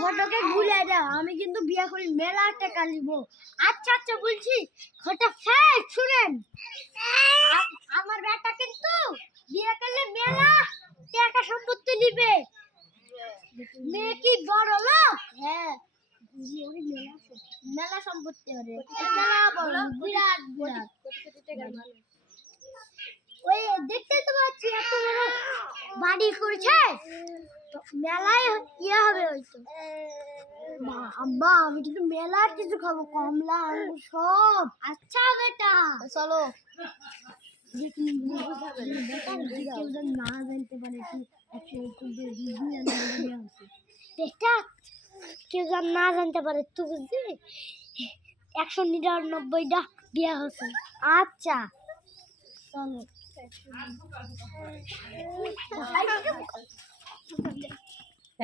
ঘটকে ভুলে দাও, আমি কিন্তু বিয়ে করি মেলা টাকা নিব। আচ্ছা আচ্ছা বলছি, ঘটা ফেক শুনেন, আমার বেটা কিন্তু বিয়ে করলে মেলা টাকা সম্পত্তি নিবে। মেয়ে কি বড় লোক? হ্যাঁ, মেলা সম্পত্তি হবে, মেলা বড় বিরাট বিরাট। ওই দেখতে তো পাচ্ছি এত বড় বাড়ি করেছে, তো মেলায় ইয়ে হবে হয়তো। আব্বা আমি কিন্তু মেলার কিছু খাবো, কমলা আঙ্গুর সব। আচ্ছা বেটা চলো, কেউ যেন না জানতে পারে বেটা, কেউ যেন না জানতে পারে, তুই বুঝলি 199টা বিয়া হচ্ছে। আচ্ছা চলো,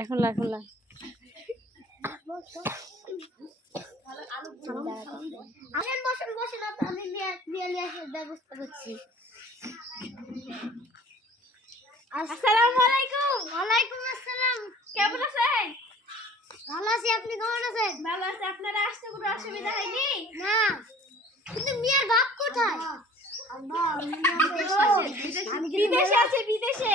এখন লা এখন লা বসেন বসেন, আমি বিয়ে নিয়ে আসার ব্যবস্থা করছি। আসসালামু আলাইকুম। ওয়ালাইকুম আসসালাম। কেমন আছেন? ভালো আছি, আপনি কেমন আছেন? ভালো আছি। আপনারা আসতে কোনো অসুবিধা হয়নি? না, কিন্তু মিয়ার বাপ কোথায়? আমি বিদেশে আছে, বিদেশে।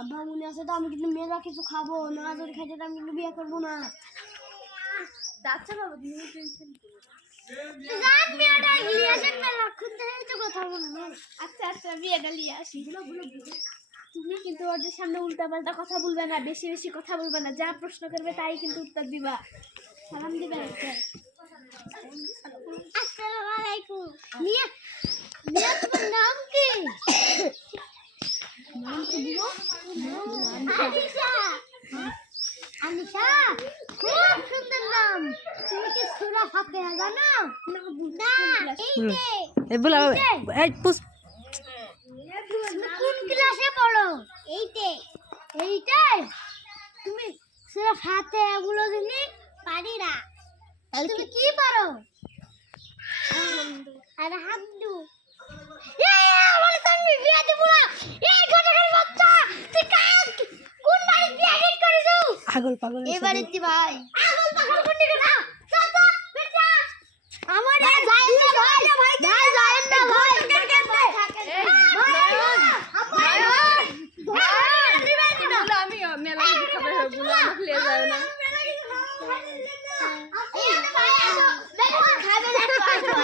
আব্বা মনে আছে তো, আমি কিন্তু মেয়েরা কিছু খাবো না, যদি খাইতে আমি কিন্তু বিয়ে করবো না। আচ্ছা বাবা, তুমি টেনশন করো না, জান মেয়েটা নিয়ে আসেন না, লক্ষণ থেকে তো কথা বলবো। আচ্ছা আচ্ছা, বিয়েটা নিয়ে আসি। তুমি কিন্তু ওদের সামনে উল্টাপাল্টা কথা বলবে না, বেশি বেশি কথা বলবে না, যা প্রশ্ন করবে তাই কিন্তু উত্তর দিবা। সালাম দিবে একটা। আসসালামু আলাইকুম। মিয়া, মিয়া তোমার নাম কি? নাম কি দিব? আনিশা। আনিশা, খুব সুন্দর নাম। তুমি কি সূরা ফাতিহা জানো? না, এই বলা এই পুষ কোন ক্লাসে পড়ো? এইটে। এইটে? তুমি সূরা ফাতিহা গুলো জানি পারি না, তাহলে তুমি কি পারো? আলহামদু। বলে তুমি বিয়ে দিব না, এই ঘটকের বাচ্চা, তুই কোন বাড়ি বিয়ে এডিট করিস? পাগল পাগল এবারে দি ভাই, পাগল পাগল কোন দিকে না, চল চল বেটা, আমার এই যায় না ভাই, ভাই যায় না ভাই, আমি মেলা কিছু খাবার হবো না, আমাকে নিয়ে যাবে না। খাবে না।